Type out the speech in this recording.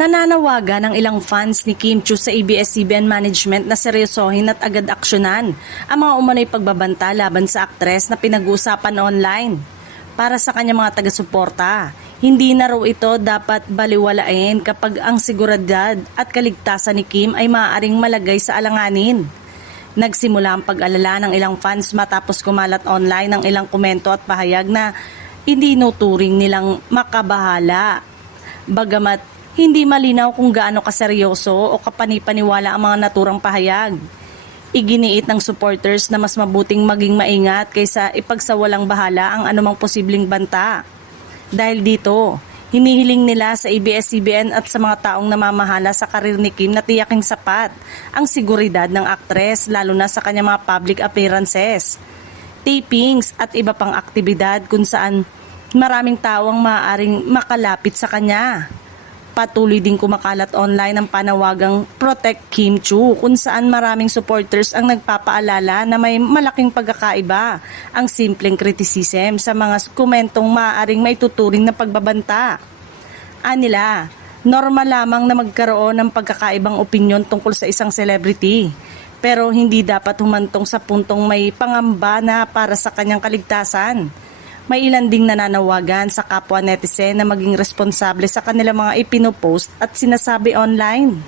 Nananawagan ng ilang fans ni Kim Chiu sa ABS-CBN management na seryosohin at agad aksyonan ang mga umano'y pagbabanta laban sa aktres na pinag-uusapan online. Para sa kanyang mga taga-suporta, hindi na raw ito dapat baliwalain kapag ang seguridad at kaligtasan ni Kim ay maaaring malagay sa alanganin. Nagsimula ang pag-alala ng ilang fans matapos kumalat online ng ilang komento at pahayag na hindi nuturing nilang makabahala. Bagamat hindi malinaw kung gaano kaseryoso o kapanipaniwala ang mga naturang pahayag. Iginiit ng supporters na mas mabuting maging maingat kaysa ipagsawalang bahala ang anumang posibleng banta. Dahil dito, hinihiling nila sa ABS-CBN at sa mga taong namamahala sa karir ni Kim na tiyaking sapat ang seguridad ng aktres lalo na sa kanyang mga public appearances, tapings at iba pang aktibidad kung saan maraming tao ang maaaring makalapit sa kanya. Patuloy din kumakalat online ang panawagang Protect Kim Chiu kung saan maraming supporters ang nagpapaalala na may malaking pagkakaiba ang simpleng criticism sa mga komentong maaaring may tuturing na pagbabanta. Anila, normal lamang na magkaroon ng pagkakaibang opinyon tungkol sa isang celebrity, pero hindi dapat humantong sa puntong may pangamba na para sa kanyang kaligtasan. May ilan ding nananawagan sa kapwa netizen na maging responsable sa kanilang mga ipinopost at sinasabi online.